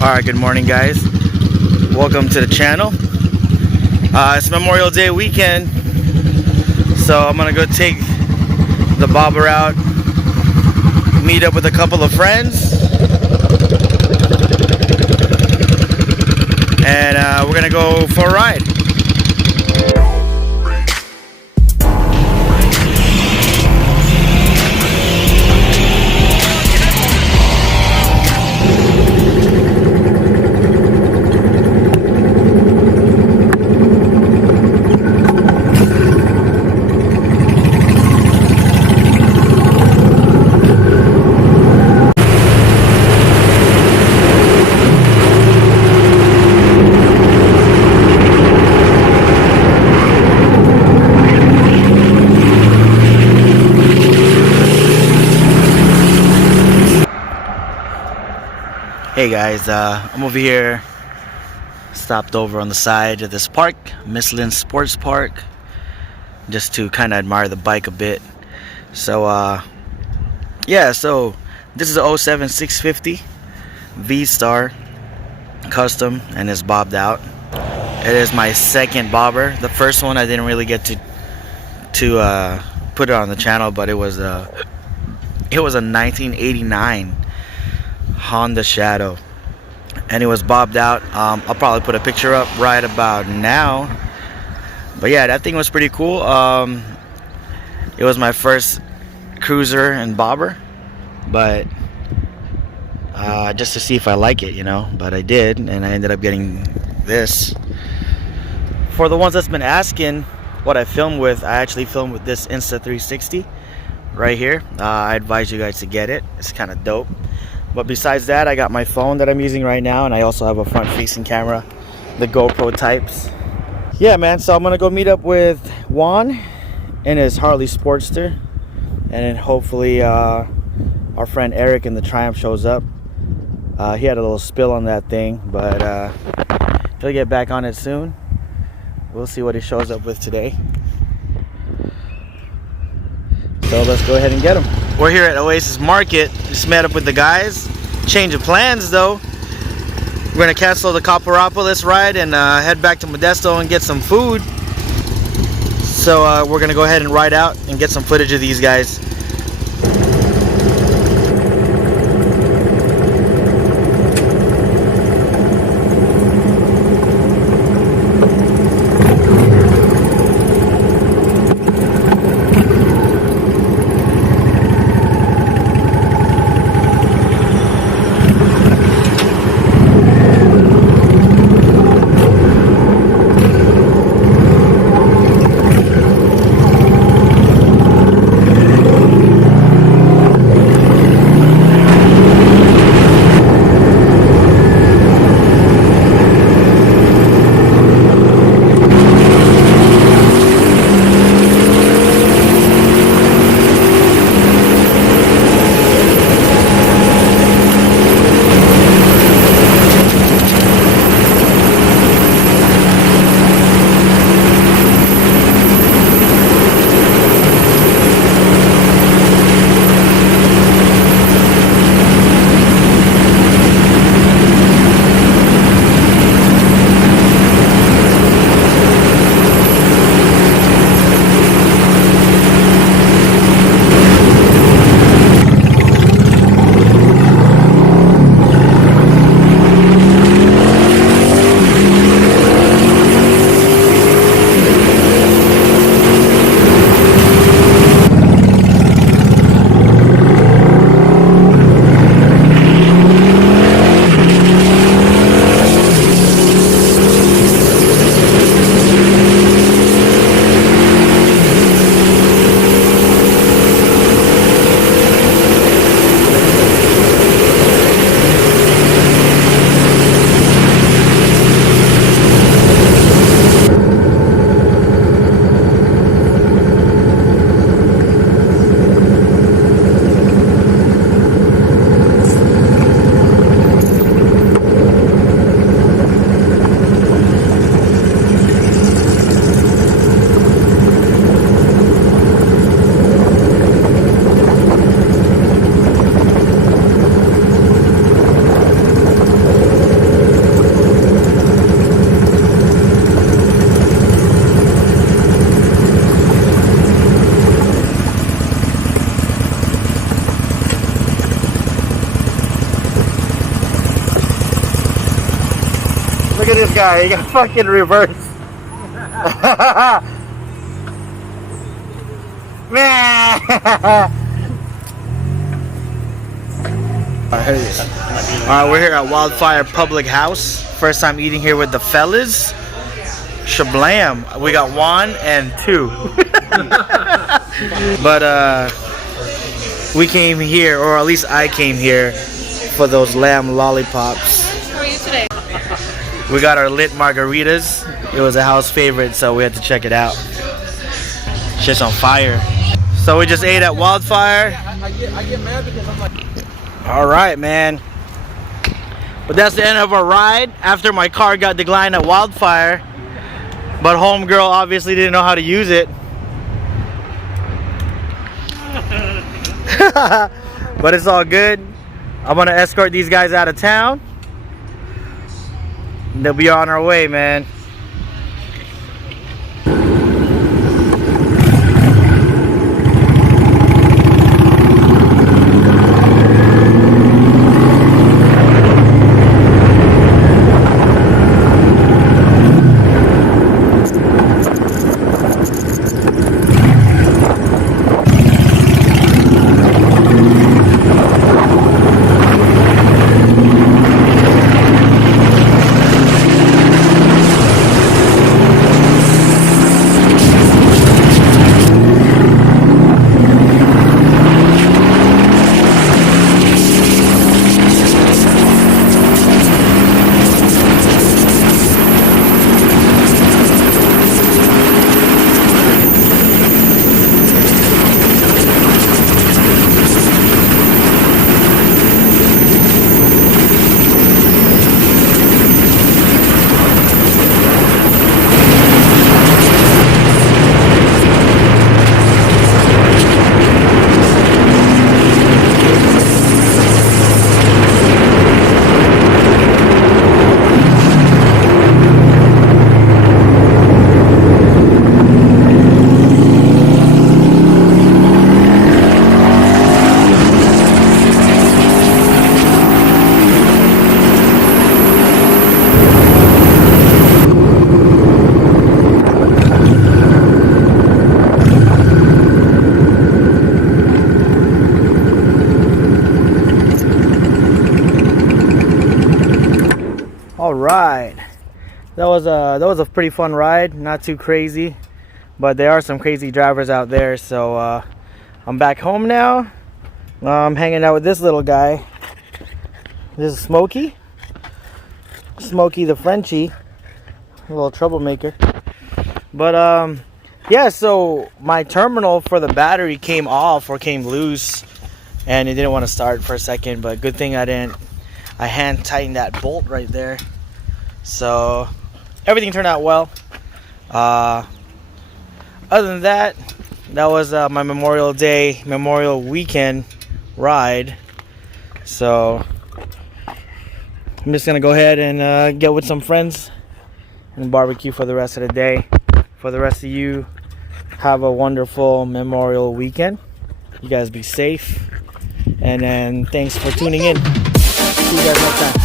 Alright, good morning guys. Welcome to the channel. It's Memorial Day weekend, so I'm gonna go take the bobber out, meet up with a couple of friends, and we're gonna go for a ride. Hey guys, I'm over here, stopped over on the side of this park, Michelin Sports Park, just to kind of admire the bike a bit. So yeah, so this is a 07 650 V-Star custom, and it's bobbed out. It is my second bobber. The first one I didn't really get to put it on the channel, but it was a 1989 Honda Shadow, and it was bobbed out. I'll probably put a picture up right about now, but yeah, that thing was pretty cool. It was my first cruiser and bobber, but just to see if I like it, you know. But I did, and I ended up getting this. For the ones that's been asking what I filmed with, I actually filmed with this Insta360 right here. I advise you guys to get it. It's kind of dope. But besides that, I got my phone that I'm using right now, and I also have a front-facing camera, the GoPro types. Yeah, man, so I'm gonna go meet up with Juan in his Harley Sportster, and then hopefully our friend Eric in the Triumph shows up. He had a little spill on that thing, but he'll get back on it soon. We'll see what he shows up with today. So let's go ahead and get him. We're here at Oasis Market. Just met up with the guys. Change of plans though. We're gonna cancel the Copperopolis ride and head back to Modesto and get some food. So we're gonna go ahead and ride out and get some footage of these guys. at this guy. He got fucking reversed. Man. Alright, we're here at Wildfire Public House. First time eating here with the fellas. Shablam. We got 1 and 2. But we came here, or at least I came here, for those lamb lollipops. How are you today? We got our lit margaritas. It was a house favorite, so we had to check it out. Shit's on fire. So we just ate at Wildfire. I get mad because I'm like... Alright, man. But that's the end of our ride after my car got declined at Wildfire. But homegirl obviously didn't know how to use it. But it's all good. I'm gonna escort these guys out of town. They'll be on our way, man. Alright, that was a pretty fun ride. Not too crazy, but there are some crazy drivers out there. So I'm back home now. I'm hanging out with this little guy. This is Smokey the Frenchie, a little troublemaker. But yeah, so my terminal for the battery came off or came loose, and it didn't want to start for a second. But good thing I hand tightened that bolt right there. So everything turned out well. Other than that, that was my Memorial weekend ride. So I'm just gonna go ahead and get with some friends and barbecue for the rest of the day. For the rest of you, have a wonderful Memorial weekend. You guys be safe, and then thanks for tuning in. See you guys next time.